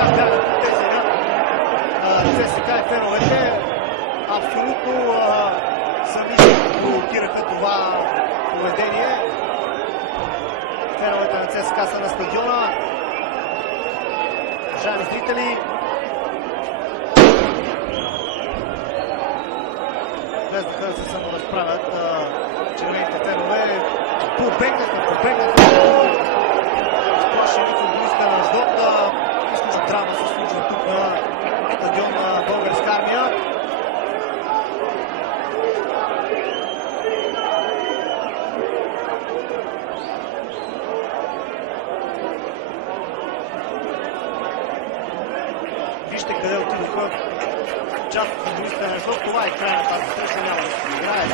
така гледат тези на ЦСКА и феновете. Абсолютно сами се провокираха това поведение. Феновете на ЦСКА са на стадиона. Уважаеми зрители, влезнаха да се саморазправят червените фенове. Побегнаха. Сплашени футболиста на Аждот. Изключно драма се случва тук на стадион на Българска армия. Вижте къде отидоха част от футболистите на Аждот. Това е край на тази среща. Няма да се играе.